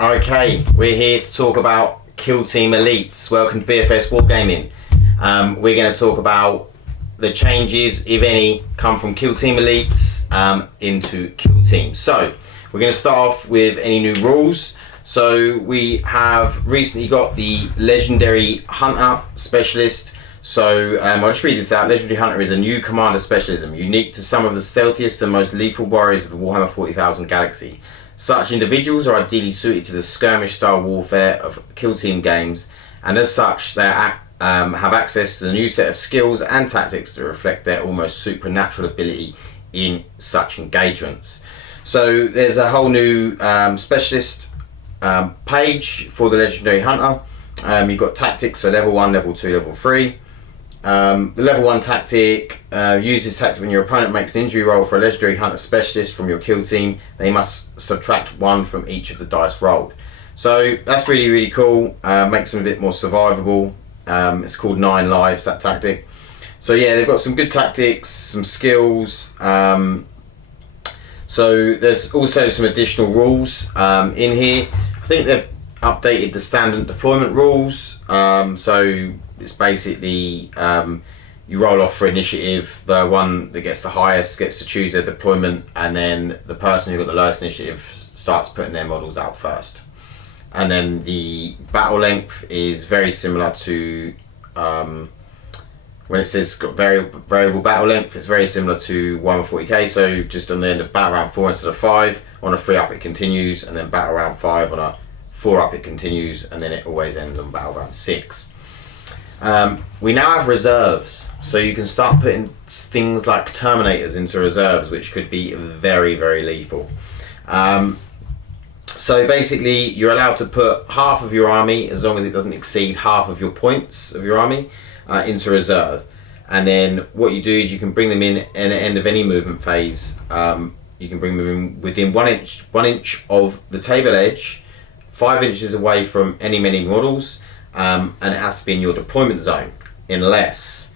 Okay, we're here to talk about Kill Team Elites. Welcome to BFS Wargaming. We're going to talk about the changes, if any, come from Kill Team Elites into Kill Team. So, we're going to start off with any new rules. So, we have recently got the Legendary Hunter Specialist. So, I'll just read this out. Legendary Hunter is a new commander specialism, unique to some of the stealthiest and most lethal warriors of the Warhammer 40,000 galaxy. Such individuals are ideally suited to the skirmish-style warfare of Kill Team games, and as such, they have access to the new set of skills and tactics to reflect their almost supernatural ability in such engagements. So there's a whole new specialist page for the Legendary Hunter. You've got tactics, so level 1, level 2, level 3. The level 1 tactic, use this tactic when your opponent makes an injury roll for a Legendary Hunter Specialist from your kill team. They must subtract 1 from each of the dice rolled. So that's really cool, makes them a bit more survivable. It's called 9 lives, that tactic. So yeah, they've got some good tactics, some skills. So there's also some additional rules in here. I think they've updated the standard deployment rules. So it's basically you roll off for initiative. The one that gets the highest gets to choose their deployment, and then the person who got the lowest initiative starts putting their models out first. And then the battle length is very similar to when it says got variable battle length. It's very similar to Warhammer 40k. So just on the end of battle round 4 instead of 5, on a 3 up it continues, and then battle round 5 on a 4 up it continues, and then it always ends on battle round 6. We now have reserves, so you can start putting things like Terminators into reserves, which could be very lethal. So basically you're allowed to put half of your army, as long as it doesn't exceed half of your points of your army, into reserve. And then what you do is you can bring them in at the end of any movement phase. You can bring them in within 1 inch of the table edge, 5 inches away from any models, and it has to be in your deployment zone, unless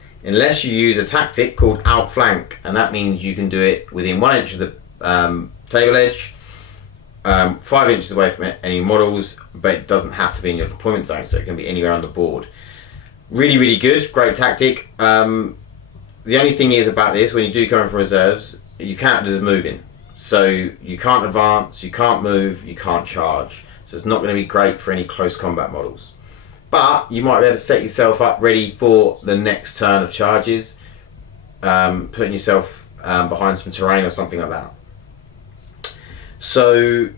you use a tactic called outflank, and that means you can do it within 1 inch of the table edge, 5 inches away from any models, but it doesn't have to be in your deployment zone, so it can be anywhere on the board. Really good, great tactic. The only thing is about this, when you do come in from reserves, you can't just move in, so you can't advance, you can't move, you can't charge. So it's not going to be great for any close combat models. But you might be able to set yourself up ready for the next turn of charges, putting yourself behind some terrain or something like that. So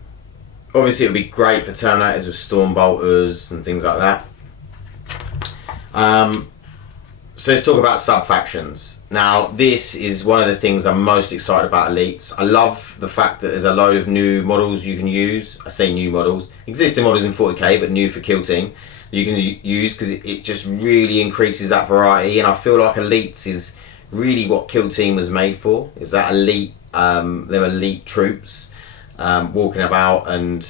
obviously it would be great for Terminators with Storm Bolters and things like that. So let's talk about sub-factions. Now this is one of the things I'm most excited about Elites. I love the fact that there's a load of new models you can use. I say new models, existing models in 40k, but new for Kill Team you can use, because it just really increases that variety. And I feel like Elites is really what Kill Team was made for, is that elite, them elite troops walking about and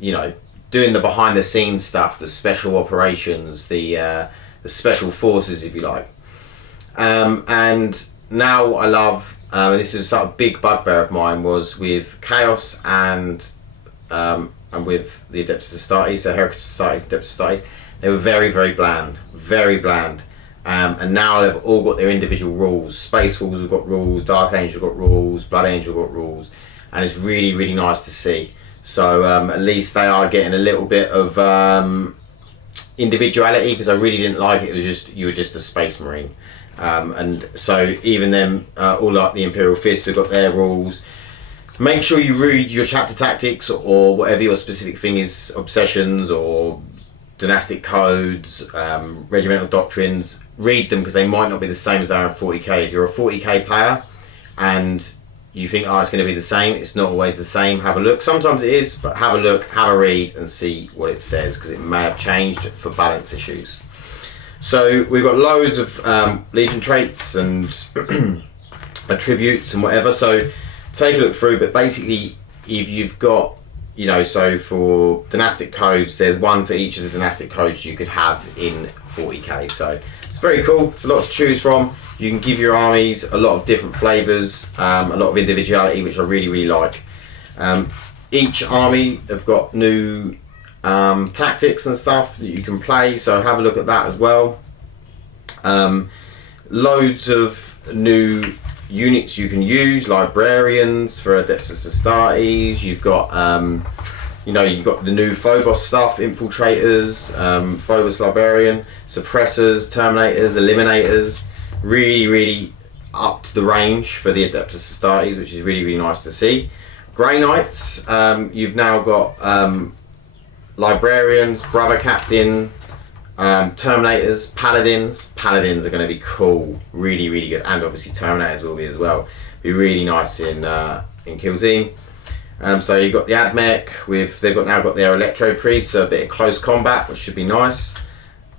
you know, doing the behind the scenes stuff, the special operations, the special forces, if you like. And now I love, and this is a sort of big bugbear of mine, was with Chaos and with the Adeptus Astartes, so Heritage Societies, Adeptus Astartes, they were very bland, and now they've all got their individual rules. Space Wolves have got rules, Dark Angel got rules, Blood Angel got rules, and it's really nice to see. So at least they are getting a little bit of individuality, because I really didn't like it. It was just, you were just a Space Marine. And so even them, all like the Imperial Fists have got their rules. Make sure you read your chapter tactics, or whatever your specific thing is, obsessions or dynastic codes, regimental doctrines. Read them, because they might not be the same as they are in 40k. If you're a 40k player and you think, oh, it's going to be the same, it's not always the same. Have a look. Sometimes it is, but have a look, have a read, and see what it says, because it may have changed for balance issues. So we've got loads of Legion traits and attributes and whatever, so take a look through. But basically, if you've got, you know, so for dynastic codes, there's one for each of the dynastic codes you could have in 40k, so it's very cool. It's a lot to choose from. You can give your armies a lot of different flavours, a lot of individuality, which I really like. each army have got new tactics and stuff that you can play, so have a look at that as well. Loads of new units you can use, librarians for Adeptus Astartes. You've got you've got the new Phobos stuff, infiltrators, Phobos librarian, suppressors, terminators, eliminators. Really up to the range for the Adeptus Astartes, which is really nice to see. Grey Knights, you've now got librarians, brother captain, terminators, paladins. Paladins are going to be cool, really good, and obviously terminators will be as well. Be really nice in Kill Team. So you've got the Admech they've now got their Electro Priests, so a bit of close combat, which should be nice.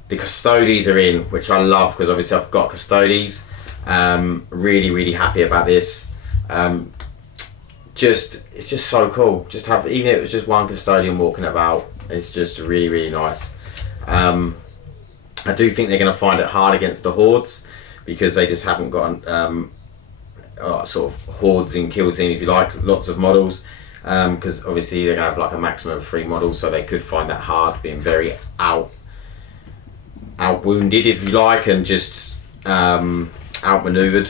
The Custodes are in, which I love because obviously I've got Custodes. Really happy about this. It's just so cool. Just have, even if it was just one custodian walking about, it's just really nice. I do think they're going to find it hard against the hordes because they just haven't got sort of hordes in Kill Team, if you like, lots of models. Because obviously they're going to have like a maximum of 3 models, so they could find that hard, being very out wounded, if you like, and just outmaneuvered.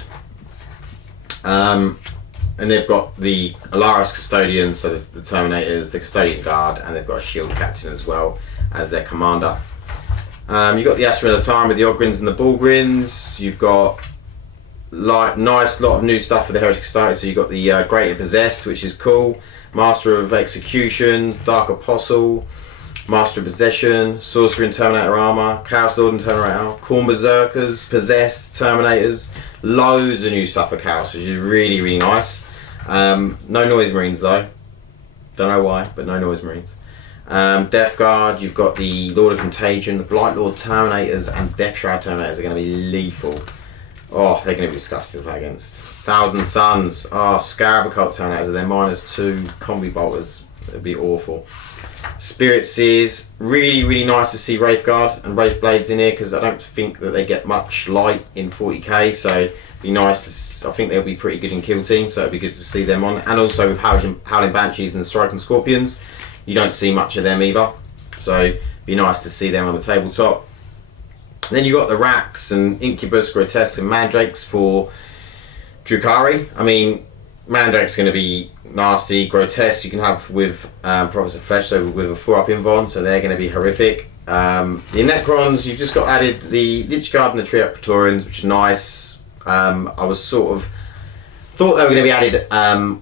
And they've got the Alaris Custodians, so the Terminators, the Custodian Guard, and they've got a Shield Captain as well as their commander. You've got the Astra Militarum with the Ogryns and the Bulgrins. You've got nice lot of new stuff for the Heretic Astartes. So you've got the Greater Possessed, which is cool. Master of Execution, Dark Apostle, Master of Possession, Sorcerer in Terminator Armor, Chaos Lord in Terminator Armor, Khorne Berserkers, Possessed, Terminators. Loads of new stuff for Chaos, which is really nice. No Noise Marines though. Don't know why, but no Noise Marines. Death Guard, you've got the Lord of Contagion, the Blight Lord Terminators, and Death Shroud Terminators are going to be lethal. Oh, they're going to be disgusting to play against. Thousand Suns, Scarab Occult Terminators with their -2 combi bolters. It'd be awful. Spirit Seers, really nice to see Wraithguard and Wraith Blades in here because I don't think that they get much light in 40k, so it'd be nice to, I think they'll be pretty good in Kill Team, so it'd be good to see them on. And also with Howling Banshees and Striking Scorpions, you don't see much of them either, so it'd be nice to see them on the tabletop. Then you got the Racks and Incubus, Grotesque and Mandrakes for Drukhari. I mean, Mandrake's going to be nasty. Grotesque you can have with Prophets of Flesh, so with a 4-up invuln, so they're going to be horrific. The Necrons, you've just got added the Lich Guard and the Triarch Praetorians, which is nice. I was sort of thought they were going to be added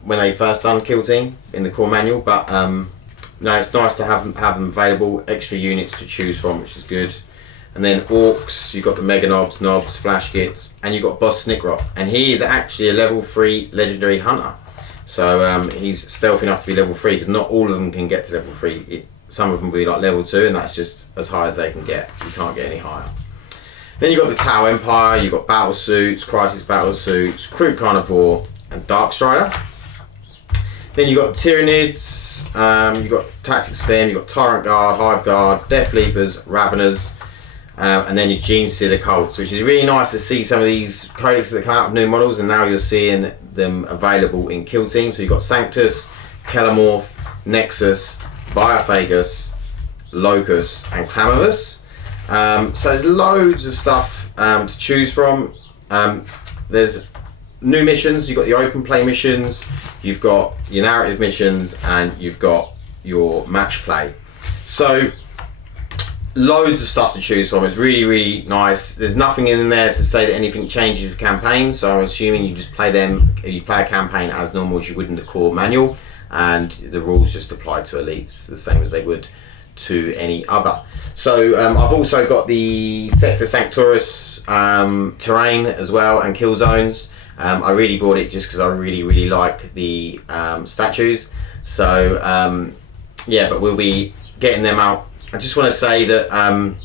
when they first done Kill Team in the core manual, but no, it's nice to have them available, extra units to choose from, which is good. And then Orcs, you've got the Mega Knobs, Flash Gits, and you've got Boss Snickrock. And he is actually a level 3 legendary hunter. So he's stealthy enough to be level 3, because not all of them can get to level 3. Some of them will be like level 2, and that's just as high as they can get. You can't get any higher. Then you've got the Tau Empire, you've got Battle Suits, Crisis Battle Suits, Kroot Carnivore, and Dark Strider. Then you've got Tyranids, you've got Tactics Finn, you've got Tyrant Guard, Hive Guard, Death Leapers, Raveners. And then your Gene Stealer Cults, which is really nice to see some of these codex that come out with new models, and now you're seeing them available in Kill Team. So you've got Sanctus, Kelamorph, Nexus, Biophagus, Locust, and Clamavus. So there's loads of stuff to choose from. There's new missions, you've got the open play missions, you've got your narrative missions, and you've got your match play. So loads of stuff to choose from. It's really nice. There's nothing in there to say that anything changes with campaigns, so I'm assuming you just play a campaign as normal as you would in the core manual, and the rules just apply to elites the same as they would to any other. So I've also got the Sector Sanctoris terrain as well, and kill zones. I really bought it just because I really like the statues. So yeah, but we'll be getting them out. I just want to say that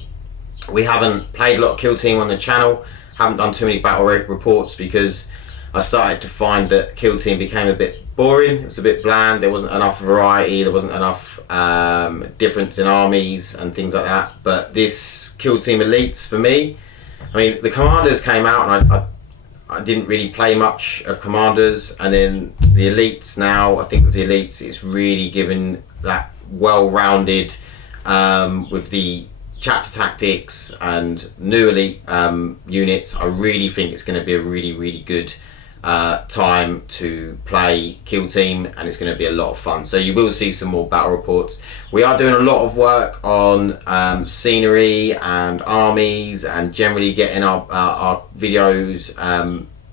we haven't played a lot of Kill Team on the channel, haven't done too many battle reports, because I started to find that Kill Team became a bit boring. It was a bit bland, there wasn't enough variety, there wasn't enough difference in armies and things like that. But this Kill Team Elites, for me, I mean, the commanders came out, and I didn't really play much of Commanders, and then the Elites now, I think with the Elites it's really given that well-rounded, with the chapter tactics and new elite units. I really think it's going to be a really good time to play Kill Team, and it's going to be a lot of fun. So you will see some more battle reports. We are doing a lot of work on scenery and armies, and generally getting our videos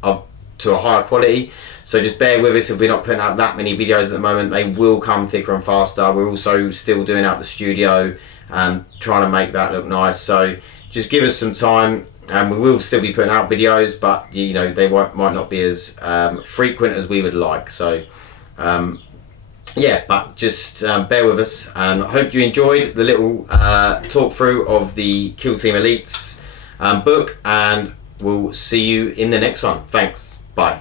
up to a higher quality. So just bear with us if we're not putting out that many videos at the moment. They will come thicker and faster. We're also still doing out the studio, trying to make that look nice. So just give us some time, and we will still be putting out videos, but you know, they might not be as frequent as we would like. So yeah, but just bear with us, and I hope you enjoyed the little talk through of the Kill Team Elites book, and we'll see you in the next one. Thanks, bye.